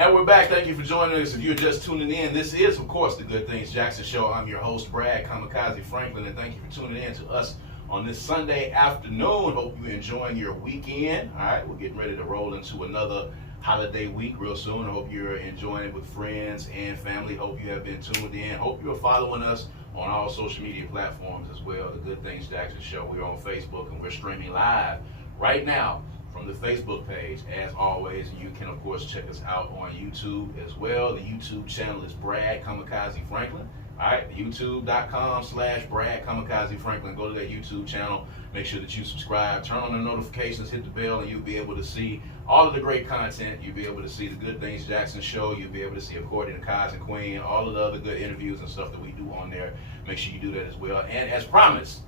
And we're back. Thank you for joining us. If you're just tuning in, this is, of course, the Good Things Jackson Show. I'm your host, Brad Kamikaze Franklin, and thank you for tuning in to us on this Sunday afternoon. Hope you're enjoying your weekend. All right, we're getting ready to roll into another holiday week real soon. I hope you're enjoying it with friends and family. Hope you have been tuned in. Hope you're following us on all social media platforms as well. The Good Things Jackson Show. We're on Facebook and we're streaming live right now from the Facebook page. As always, you can of course check us out on YouTube as well. The YouTube channel is Brad Kamikaze Franklin. All right, youtube.com/Brad Kamikaze Franklin. Go to that YouTube channel. Make sure that you subscribe, turn on the notifications, hit the bell, and you'll be able to see all of the great content. You'll be able to see the Good Things Jackson Show. You'll be able to see According to Kaz and Queen, all of the other good interviews and stuff that we do on there. Make sure you do that as well. And as promised,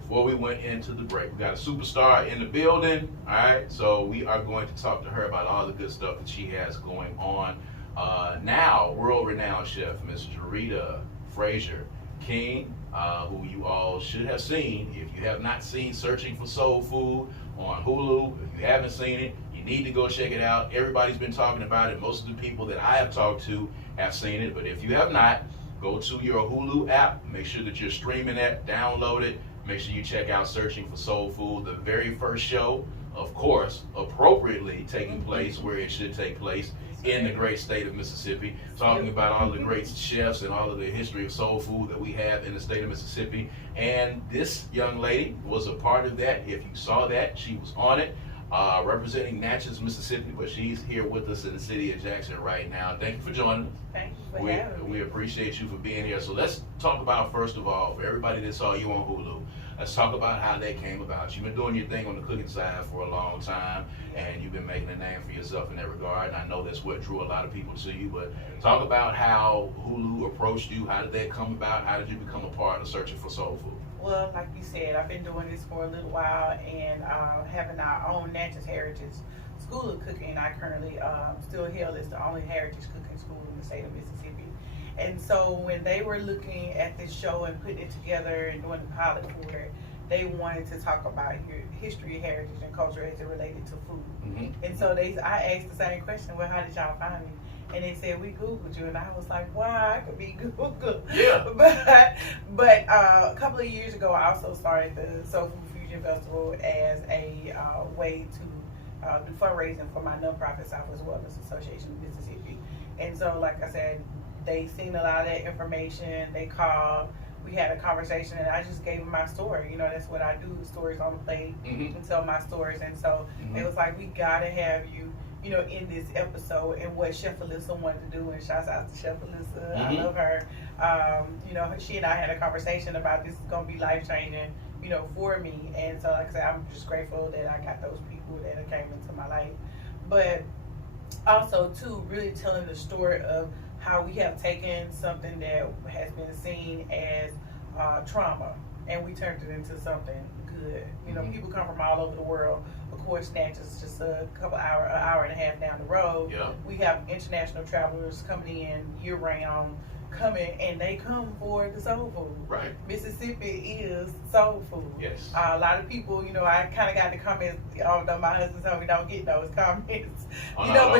before we went into the break, we got a superstar in the building. All right, so we are going to talk to her about all the good stuff that she has going on. Now, world-renowned chef, Miss Jarita Frazier-King, who you all should have seen. If you have not seen Searching for Soul Food on HULU, if you haven't seen it, you need to go check it out. Everybody's been talking about it. Most of the people that I have talked to have seen it, but if you have not, go to your HULU app. Make sure that you're streaming that, download it. Make sure you check out Searching for Soul Food, the very first show, of course, appropriately taking place where it should take place in the great state of Mississippi, talking about all the great chefs and all of the history of soul food that we have in the state of Mississippi. And this young lady was a part of that. If you saw that, she was on it, representing Natchez, Mississippi, but she's here with us in the city of Jackson right now. Thank you for joining us. Thank you for having me. We appreciate you for being here. So let's talk about, first of all, for everybody that saw you on HULU, let's talk about how that came about. You've been doing your thing on the cooking side for a long time, and you've been making a name for yourself in that regard. And I know that's what drew a lot of people to you, but talk about how HULU approached you. How did that come about? How did you become a part of Searching for Soul Food? Well, like you said, I've been doing this for a little while, and having our own Natchez Heritage School of Cooking. I currently still hail as the only heritage cooking school in the state of Mississippi. And so when they were looking at this show and putting it together and doing the pilot for it, they wanted to talk about history, heritage, and culture as it related to food. Mm-hmm. And so I asked the same question, well, how did y'all find me? And they said, we Googled you. And I was like, wow, I could be Googled. Yeah. But a couple of years ago, I also started the Soul Food Fusion Festival as a way to do fundraising for my nonprofit Southwest Wellness Association of Mississippi. And so, like I said, they seen a lot of that information. They called. We had a conversation, and I just gave them my story. You know, that's what I do, stories on the plate, and tell my stories. And so it was like, we gotta have you, you know, in this episode. And what Chef Alyssa wanted to do, and shouts out to Chef Alyssa, I love her. You know, she and I had a conversation about this is gonna be life changing, you know, for me. And so, like I said, I'm just grateful that I got those people that came into my life. But also, too, really telling the story of how we have taken something that has been seen as trauma, and we turned it into something good. You know, people come from all over the world. Of course, Natchez is just an hour and a half down the road. Yeah. We have international travelers coming in year round, and they come for the soul food. Right. Mississippi is soul food. Yes. A lot of people, you know, I kind of got the comments, although my husband told me don't get those comments. Oh, you know,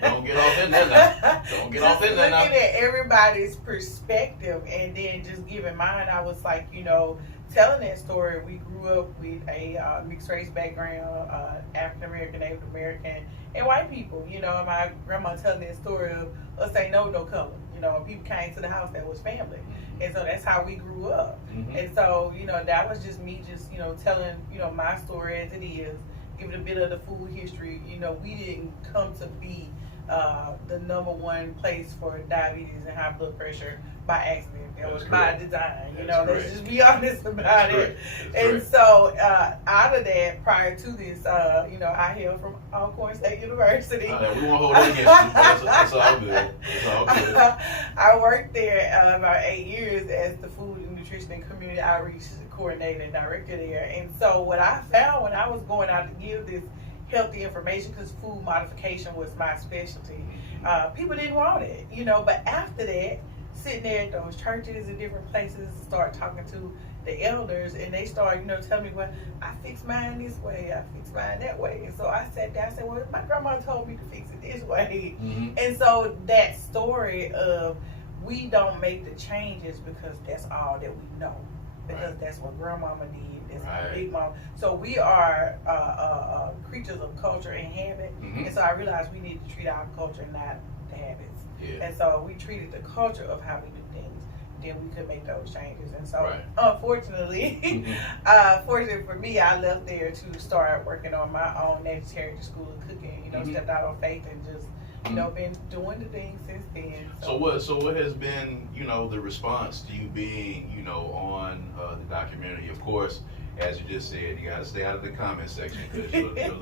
don't get off in there now. Don't get off in there now. Looking at everybody's perspective and then just giving mine, I was like, you know, telling that story. We grew up with a mixed race background, African American, Native American, and white people. You know, my grandma telling that story of us ain't no color. You know, when people came to the house, that was family. And so that's how we grew up. And so, you know, that was just me just, you know, telling, you know, my story as it is, giving a bit of the food history. You know, we didn't come to be the #1 place for diabetes and high blood pressure by accident. It was by design. You know, let's just be honest about it. And so out of that, prior to this, you know, I hail from Alcorn State University. We won't hold it against you. That's all good. That's all good. I worked there about 8 years as the Food and Nutrition and Community Outreach Coordinator and Director there. And so what I found when I was going out to give this healthy information, because food modification was my specialty, people didn't want it, you know. But after that, sitting there at those churches and different places, start talking to the elders, and they started, telling me, well, I fix mine this way, I fix mine that way. And so I sat down and said, well, my grandma told me to fix it this way. And so that story of we don't make the changes because that's all that we know. Because that's what grandmama did, that's what big mama. So we are creatures of culture and habit. And so I realized we need to treat our culture, not the habits. And so we treated the culture of how we do things, then we could make those changes. And so unfortunately, fortunately for me, I left there to start working on my own Natchez Heritage School of Cooking, stepped out on faith and just been doing the things since then. So what has been, the response to you being, on the documentary? Of course, as you just said, you got to stay out of the comment section because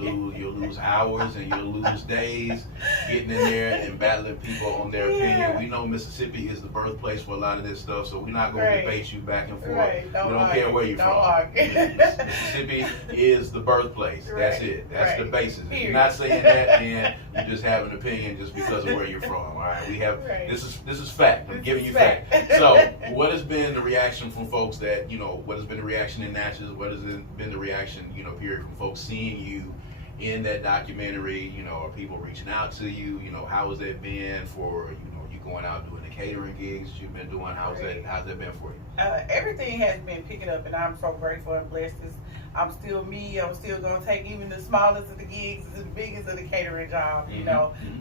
you'll lose hours and you'll lose days getting in there and battling people on their opinion. We know Mississippi is the birthplace for a lot of this stuff, so we're not going to debate you back and forth. We don't care where you're from. Mississippi is the birthplace. That's it. That's the basis. If you're not saying that, then you just have an opinion just because of where you're from. All right, we have this is fact. I'm giving you fact. So, what has been the reaction from folks that what has been the reaction in Natchez? What has been the reaction, period, from folks seeing you in that documentary? Are people reaching out to you? How has that been for, you going out doing the catering gigs that you've been doing? How's that been for you? Everything has been picking up, and I'm so grateful and blessed. I'm still me. I'm still going to take even the smallest of the gigs to the biggest of the catering job.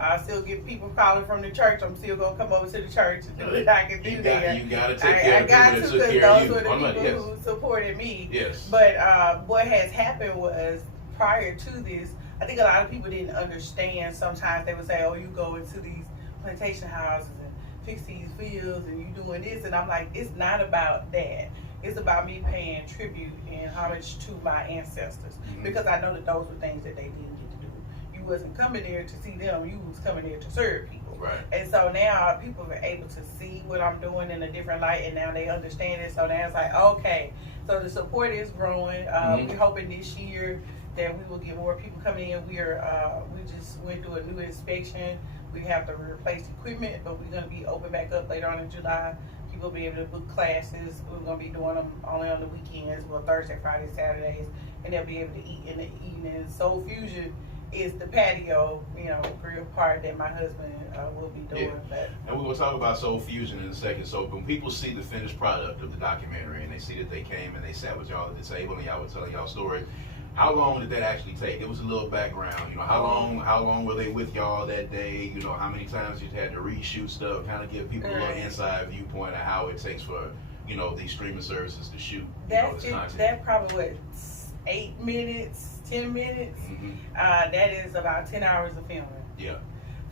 I still get people calling from the church. I'm still going to come over to the church and do what I can do there. You got to take care of people that took care of you. Those were the people who supported me. Yes. But what has happened was, prior to this, I think a lot of people didn't understand. Sometimes they would say, oh, you go into these plantation houses and fix these fields and you doing this. And I'm like, it's not about that. It's about me paying tribute and homage to my ancestors, because I know that those were things that they didn't get to do. You wasn't coming there to see them, you was coming there to serve people. And so now people are able to see what I'm doing in a different light, and now they understand it. So now it's like, okay, so the support is growing. We're hoping this year that we will get more people coming in. We just went through a new inspection. We have to replace equipment, but we're going to be open back up later on in July. People will be able to book classes. We're going to be doing them only on the weekends, well, Thursday, Friday, Saturdays, and they'll be able to eat in the evening. Soul Fusion is the patio, grill part that my husband will be doing. And we're going to talk about Soul Fusion in a second. So when people see the finished product of the documentary and they see that they came and they sat with y'all at the table and y'all were telling y'all story, how long did that actually take? It was a little background. How long were they with y'all that day? How many times you had to reshoot stuff? Kind of give people a little inside viewpoint of how it takes for these streaming services to shoot this content. That probably 8 minutes, 10 minutes. That is about 10 hours of filming.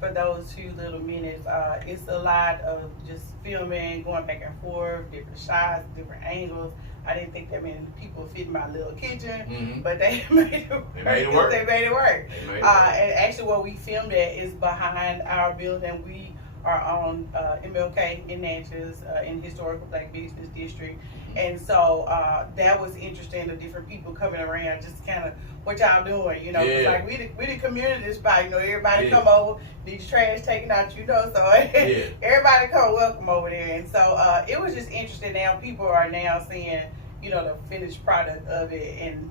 For those few little minutes, it's a lot of just filming, going back and forth, different shots, different angles. I didn't think that many people fit in my little kitchen, but they made it work. They made it work. And actually, where we filmed at is behind our building. We are on MLK in Natchez, in Historical Black Business District. And so that was interesting, the different people coming around, just kind of what y'all doing, It's like we the community spot, everybody come over, need your trash taken out, so everybody come welcome over there. And so it was just interesting. Now people are now seeing, the finished product of it, and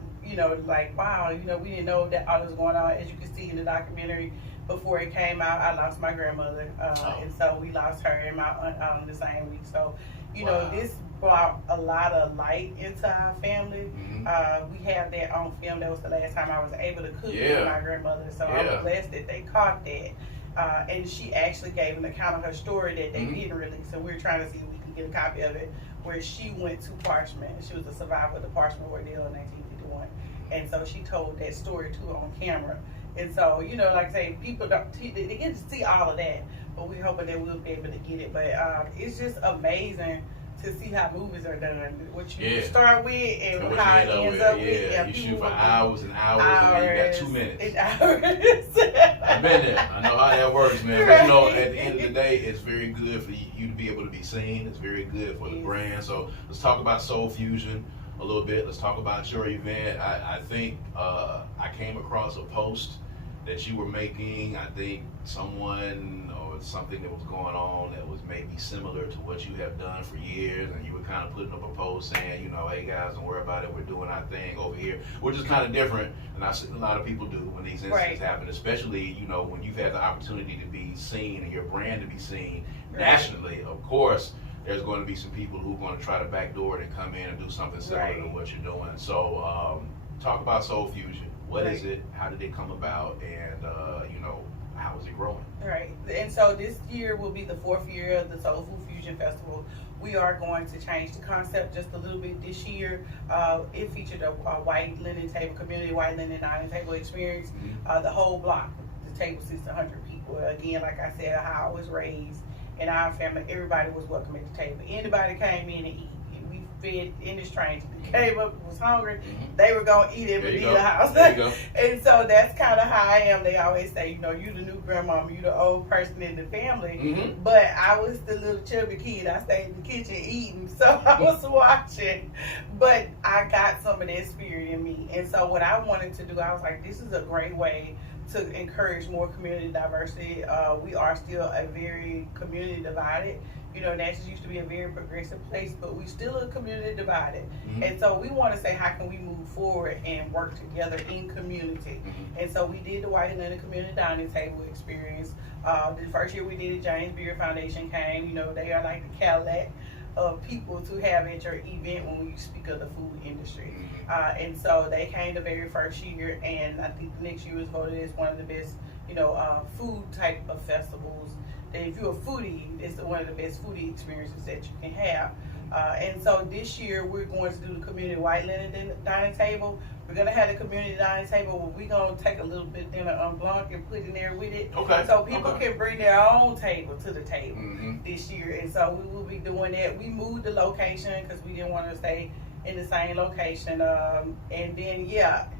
like, wow, we didn't know that all this was going on. As you can see in the documentary, before it came out, I lost my grandmother, and so we lost her and my aunt on the same week. So, this brought a lot of light into our family. We have that on film. That was the last time I was able to cook with my grandmother. So I was blessed that they caught that. And she actually gave an account of her story that they didn't release. So we're trying to see if we can get a copy of it, where she went to Parchment. She was a survivor of the Parchment ordeal in 1951. And so she told that story too on camera. And so, like I say, people they get to see all of that, but we're hoping that we'll be able to get it. But it's just amazing to see how movies are done. What you start with and how it ends up with. Yeah, you shoot for hours and hours, and then you got 2 minutes. Hours. I've been there. I know how that works, man. But at the end of the day, it's very good for you to be able to be seen. It's very good for the brand. So let's talk about Soul Fusion a little bit. Let's talk about your event. I think I came across a post that you were making. I think someone, or it's something that was going on that was maybe similar to what you have done for years, and you were kind of putting up a post saying, you know, hey guys, don't worry about it, we're doing our thing over here, which is kind of different than I see a lot of people do when these incidents happen, especially, you know, when you've had the opportunity to be seen and your brand to be seen nationally. Of course, there's going to be some people who are going to try to backdoor it and come in and do something similar to what you're doing. So talk about Soul Fusion. What is it? How did it come about? And, you know, how is it growing? Right. And so this year will be the 4th year of the Soul Food Fusion Festival. We are going to change the concept just a little bit this year. It featured a white linen table, community white linen dining table experience. The whole block, the table sits 100 people. Again, like I said, how I was raised in our family, everybody was welcome at the table. Anybody came in and eat. We fed any stranger. Came up, was hungry, they were going to eat it within the house. And so that's kind of how I am. They always say, you know, you the new grandmama, you the old person in the family. But I was the little chubby kid. I stayed in the kitchen eating, so I was watching. But I got some of that spirit in me. And so what I wanted to do, I was like, this is a great way to encourage more community diversity. We are still a very community divided. You know, Natchez used to be a very progressive place, but we still a community divided. And so we want to say, how can we move forward and work together in community? And so we did the White Linen Community Dining Table experience. The first year we did it, James Beard Foundation came. You know, they are like the Cadillac of people to have at your event when you speak of the food industry. And so they came the very first year, and I think the next year was voted as one of the best, you know, food type of festivals. And if you're a foodie, it's one of the best foodie experiences that you can have. And so this year we're going to do the community white linen dining table. We're going to have the community dining table where we're going to take a little bit dinner en blanc and put in there with it. So people can bring their own table to the table this year. And so we will be doing that. We moved the location because we didn't want to stay in the same location. And then,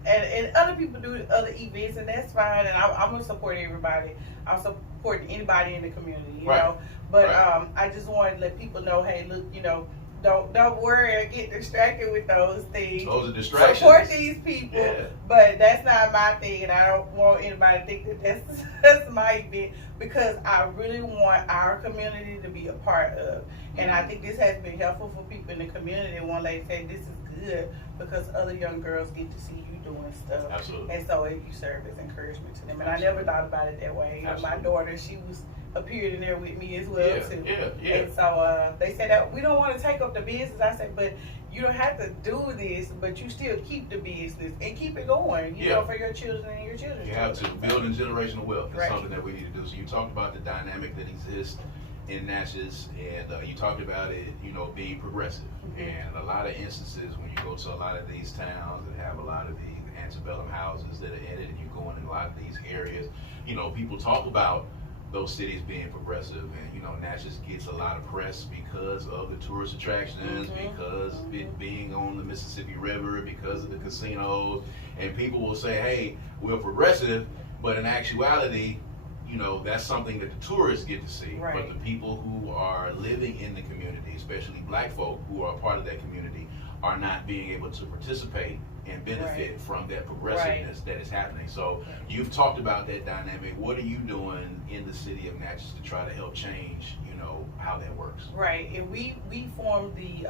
and other people do other events, and that's fine. And I'm going to support everybody. I'm supporting anybody in the community, you know. But I just wanted to let people know, hey, look, you know, don't worry or get distracted with those things. Those are distractions. Support these people, but that's not my thing, and I don't want anybody to think that that's my event, because I really want our community to be a part of. And I think this has been helpful for people in the community. One lady said this is good because other young girls get to see you doing stuff. Absolutely. And so you serve as encouragement to them. And I never thought about it that way. You know, my daughter, she was appeared in there with me as well too. And so they said that we don't want to take up the business. I said, but you don't have to do this, but you still keep the business and keep it going, you know, for your children and your children. You have to. Building generational wealth is something that we need to do. So you talked about the dynamic that exists in Natchez, and you talked about it, you know, being progressive. And a lot of instances when you go to a lot of these towns that have a lot of these antebellum houses that are in it, and you go in a lot of these areas, you know, people talk about those cities being progressive, and you know, Natchez gets a lot of press because of the tourist attractions, because of it being on the Mississippi River, because of the casinos, and people will say, hey, we're progressive, but in actuality, you know, that's something that the tourists get to see. But the people who are living in the community, especially black folk who are a part of that community, are not being able to participate and benefit from that progressiveness that is happening. So you've talked about that dynamic. What are you doing in the city of Natchez to try to help change, you know, how that works? And we formed the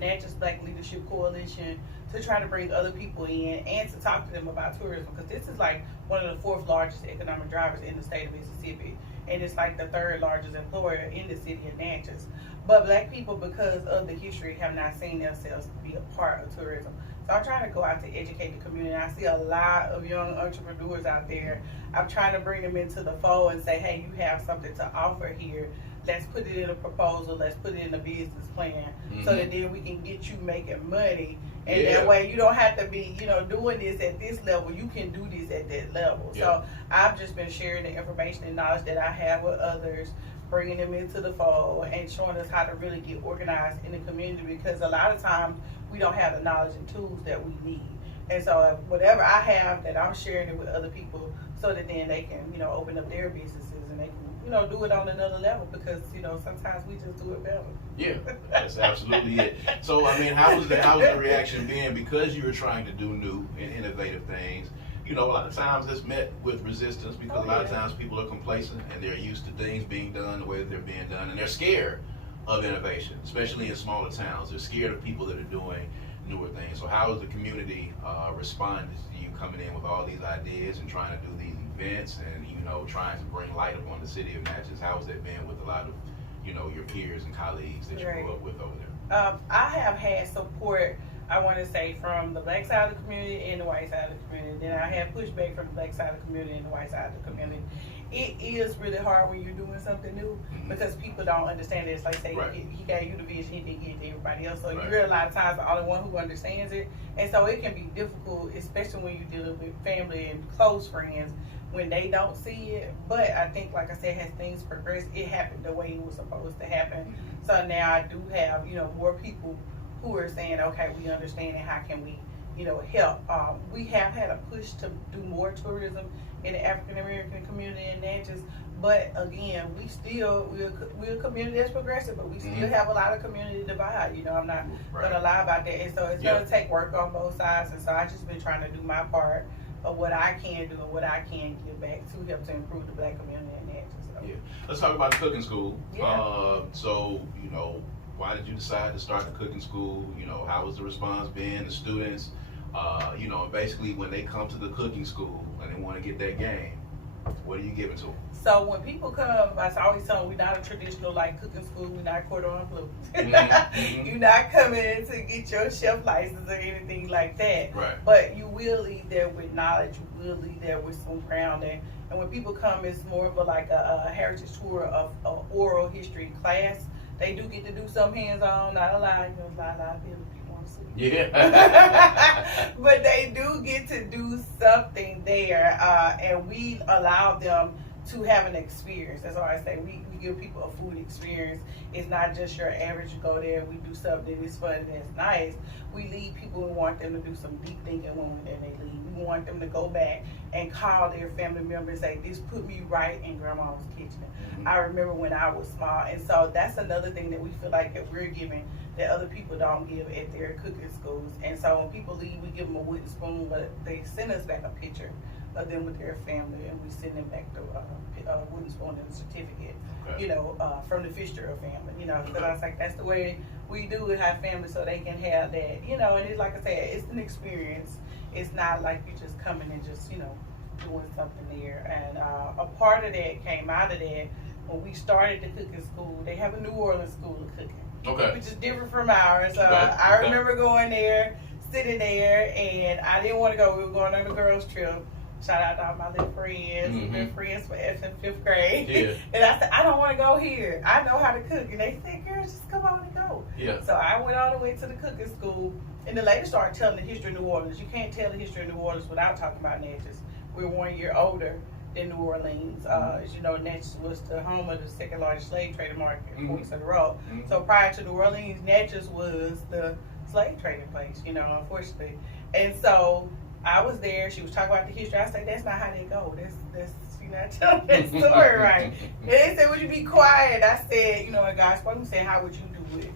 Natchez Black Leadership Coalition to try to bring other people in and to talk to them about tourism, because this is like one of the 4th largest economic drivers in the state of Mississippi, and it's like the 3rd largest employer in the city of Natchez. But black people, because of the history, have not seen themselves be a part of tourism. So I'm trying to go out to educate the community. I see a lot of young entrepreneurs out there. I'm trying to bring them into the fold and say, hey, you have something to offer here. Let's put it in a proposal. Let's put it in a business plan, so that then we can get you making money. And that way you don't have to be, you know, doing this at this level. You can do this at that level. So I've just been sharing the information and knowledge that I have with others, bringing them into the fold and showing us how to really get organized in the community, because a lot of times we don't have the knowledge and tools that we need. And so whatever I have, that I'm sharing it with other people, so that then they can, you know, open up their businesses and they can, you know, do it on another level, because, you know, sometimes we just do it better. That's absolutely it. So, I mean, how was the reaction been, because you were trying to do new and innovative things? you know, a lot of times it's met with resistance because a lot of times people are complacent and they're used to things being done the way that they're being done, and they're scared of innovation, especially in smaller towns. They're scared of people that are doing newer things. So how has the community responded to you coming in with all these ideas and trying to do these events and, you know, trying to bring light upon the city of Natchez? How has that been with a lot of, you know, your peers and colleagues that you grew up with over there? I have had support, I want to say, from the black side of the community and the white side of the community. Then I had pushback from the black side of the community and the white side of the community. It is really hard when you're doing something new because people don't understand it. It's like, say, he gave you the vision, he didn't give it to everybody else. So you're a lot of times the only one who understands it. And so it can be difficult, especially when you're dealing with family and close friends, when they don't see it. But I think, like I said, as things progress, it happened the way it was supposed to happen. So now I do have, you know, more people who are saying, okay, we understand it, how can we, you know, help. We have had a push to do more tourism in the African American community in Natchez, but again, we're a community that's progressive, but we still have a lot of community divide. You know, I'm not gonna lie about that, and so it's gonna take work on both sides. And so I just been trying to do my part of what I can do and what I can give back to help to improve the black community in Natchez. So. Yeah, let's talk about the cooking school. So you know, why did you decide to start the cooking school? You know, how was the response been? The students, you know, basically when they come to the cooking school and they want to get that game, what are you giving to them? So when people come, I always tell them we're not a traditional like cooking school. We're not cordon bleu. You're not coming in to get your chef license or anything like that. Right. But you will leave there with knowledge. You will leave there with some grounding. And when people come, it's more of a heritage tour of oral history class. They do get to do some hands-on, not a lot, you know, a lot of people want to see. Yeah. But they do get to do something there, and we allow them to have an experience. That's why I say we give people a food experience. It's not just your average go there, we do something that's fun and that's nice. We lead people and want them to do some deep thinking when they leave. We want them to go back and call their family members and say, this put me right in grandma's kitchen. I remember when I was small. And so that's another thing that we feel like that we're giving that other people don't give at their cooking schools. And so when people leave, we give them a wooden spoon, but they send us back a picture of them with their family, and we send them back the wooden spoon and a certificate, you know, from the Fisher family, you know, because I was like, that's the way we do it, have family, so they can have that, you know. And it's like I said, it's an experience. It's not like you just coming and just, you know, doing something there. And a part of that came out of that when we started the cooking school. They have a New Orleans school of cooking, which is different from ours. I remember going there, sitting there, and I didn't want to go. We were going on a girls' trip. Shout out to all my little friends. We've been friends for in 5th grade. And I said, I don't want to go here. I know how to cook. And they said, girl, just come on and go. So I went all the way to the cooking school. And then later started telling the history of New Orleans. You can't tell the history of New Orleans without talking about Natchez. We're 1 year older than New Orleans. As you know, Natchez was the home of the second largest slave trading market, 40 Cent Road. So prior to New Orleans, Natchez was the slave trading place, you know, unfortunately. And so I was there. She was talking about the history. I said, that's not how they go. That's you're not telling that story right. And they said, would you be quiet? I said, you know, and God spoke and said, how would you do it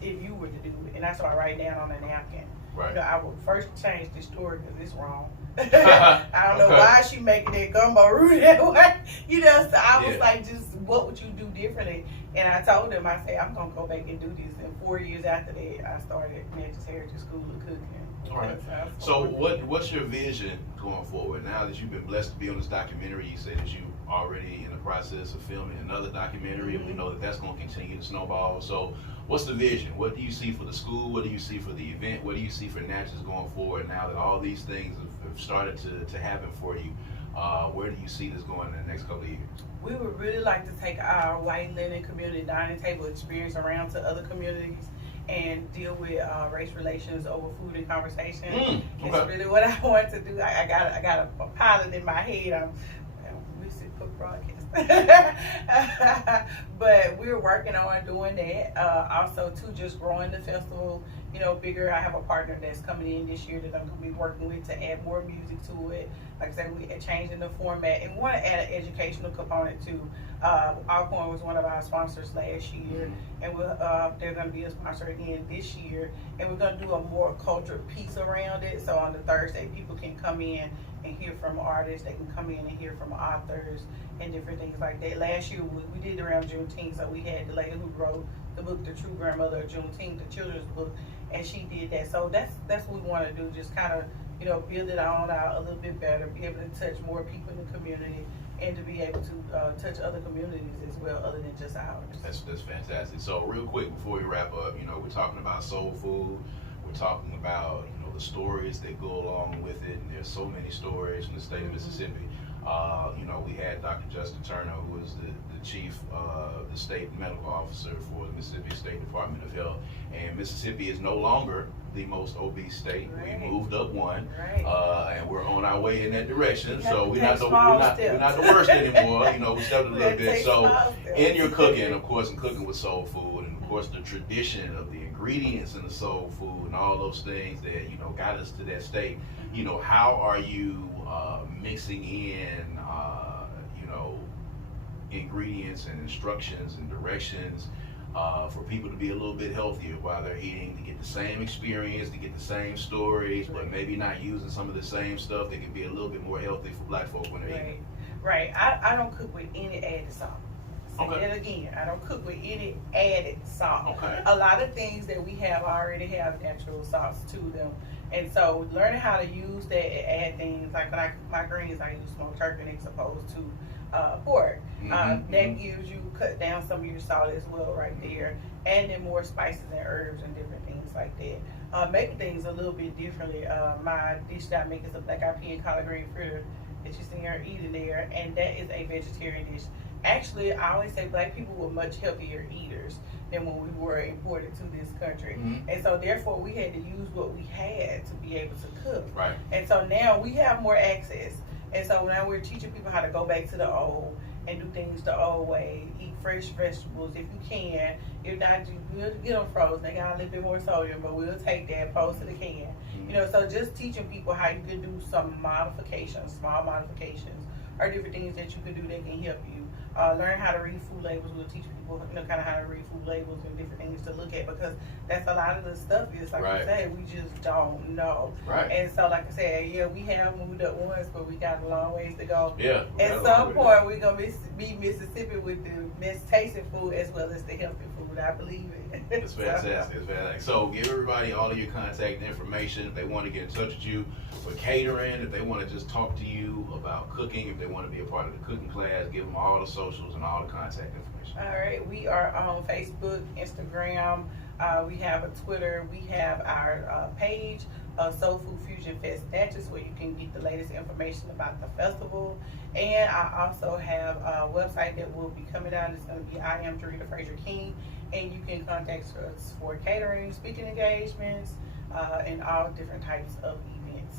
if you were to do it? And that's what I write down on a napkin. You know, I would first change this story because it's wrong. I don't know why she making that gumbo roux that way. You know, so I was like, just what would you do differently? And I told them, I said, I'm gonna go back and do this. And 4 years after that, I started Natchez Heritage School of Cooking. All right. So what's your vision going forward? Now that you've been blessed to be on this documentary, you said that you already in the process of filming another documentary, and we know that that's going to continue to snowball. So what's the vision? What do you see for the school? What do you see for the event? What do you see for Natchez going forward now that all these things have started to happen for you? Where do you see this going in the next couple of years? We would really like to take our white linen community dining table experience around to other communities and deal with race relations over food and conversation. It's really what I want to do. I got a pilot in my head. We should put broadcast. But we're working on doing that. Also, too, just growing the festival, you know, bigger. I have a partner that's coming in this year that I'm going to be working with to add more music to it. Like I said, we are changing the format and want to add an educational component too. Alcorn was one of our sponsors last year, and they're going to be a sponsor again this year. And we're going to do a more cultural piece around it. So on the Thursday, people can come in and hear from artists. They can come in and hear from authors and different things like that. Last year we did around Juneteenth, so we had the lady who wrote the book, The True Grandmother of Juneteenth, the children's book, and she did that. So that's what we want to do, just kind of, you know, build it on out a little bit better, be able to touch more people in the community, and to be able to touch other communities as well, other than just ours. That's fantastic. So real quick before we wrap up, you know, we're talking about soul food. We're talking about, you know, the stories that go along with it, and there's so many stories in the state of Mississippi. You know, we had Dr. Justin Turner, who was the chief, the state medical officer for the Mississippi State Department of Health, and Mississippi is no longer the most obese state. Right. We moved up one, Right. and we're on our way in that direction. We So have to we're not take small steps. we're not the worst anymore. You know, we stepped a We little have to bit. take So small steps. in your cooking, of course, and cooking with soul food, and of course the tradition of the ingredients in the soul food and all those things that, you know, got us to that state. You know, how are you mixing in, you know, ingredients and instructions and directions for people to be a little bit healthier while they're eating, to get the same experience, to get the same stories, but maybe not using some of the same stuff that can be a little bit more healthy for black folk when they're eating? Right. I don't cook with any added salt. Say Okay. that again. I don't cook with any added salt. Okay. A lot of things that we have already have natural salts to them. And so learning how to use that and add things, like when I cook my greens, I use smoked turkey as opposed to pork. That gives you, cut down some of your salt as well right there. And then more spices and herbs and different things like that. Making things a little bit differently. My dish that I make is a black eyed pea and collard green fritter that you see her eating there, and that is a vegetarian dish. Actually, I always say black people were much healthier eaters than when we were imported to this country. And so therefore we had to use what we had to be able to cook. Right. And so now we have more access. And so now we're teaching people how to go back to the old and do things the old way. Eat fresh vegetables if you can. If not, we'll get them frozen. They got a little bit more sodium, but we'll take that close to the can. You know, so just teaching people how you can do some modifications, small modifications, or different things that you can do that can help you. Learn how to read food labels. We'll teach people, you know, kind of how to read food labels and different things to look at, because that's a lot of the stuff is, like I said, we just don't know. Right. And so, like I said, yeah, we have moved up once, but we got a long ways to go. Yeah. At some point, we're going to be Mississippi with the best tasting food as well as the healthy food. I believe it. It's fantastic. It's fantastic. So give everybody all of your contact information if they want to get in touch with you for catering, if they want to just talk to you about cooking, if they want to be a part of the cooking class, give them all the socials and all the contact information. All right. We are on Facebook, Instagram. We have a Twitter. We have our page, Soul Food Fusion Fest Natchez, where you can get the latest information about the festival. And I also have a website that will be coming out. It's going to be I am Jarita Frazier-King. And you can contact us for catering, speaking engagements, and all different types of events.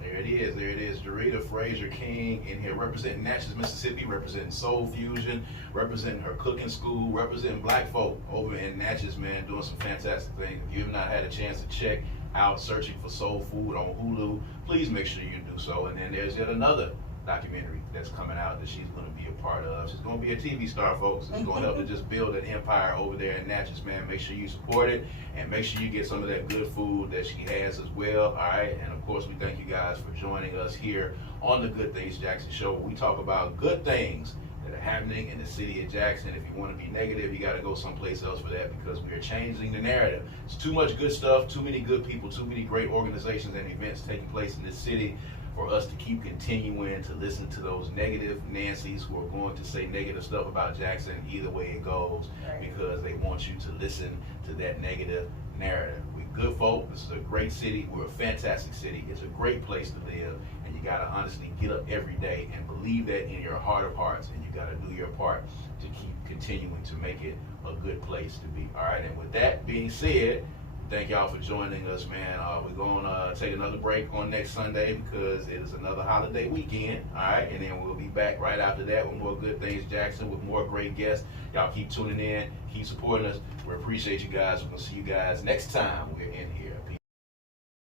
There it is. There it is. Jarita Frazier-King in here representing Natchez, Mississippi, representing Soul Fusion, representing her cooking school, representing black folk over in Natchez, man, doing some fantastic things. If you have not had a chance to check out Searching for Soul Food on HULU, please make sure you do so. And then there's yet another documentary that's coming out that she's going to be a part of. She's going to be a TV star, folks. It's going to help to just build an empire over there in Natchez, man. Make sure you support it, and make sure you get some of that good food that she has as well. All right. And of course, we thank you guys for joining us here on the Good Things Jackson Show, where we talk about good things that are happening in the city of Jackson. If you want to be negative, you got to go someplace else for that, because we are changing the narrative. It's too much good stuff, too many good people, too many great organizations and events taking place in this city for us to keep continuing to listen to those negative Nancys who are going to say negative stuff about Jackson either way it goes, because they want you to listen to that negative narrative. We're good folk. This is a great city. We're a fantastic city. It's a great place to live, and you got to honestly get up every day and believe that in your heart of hearts, and you got to do your part to keep continuing to make it a good place to be. All right, and with that being said, thank y'all for joining us, man. We're going to take another break on next Sunday because it is another holiday weekend, all right? And then we'll be back right after that with more Good Things Jackson, with more great guests. Y'all keep tuning in, keep supporting us. We appreciate you guys. We're going to see you guys next time we're in here. Peace.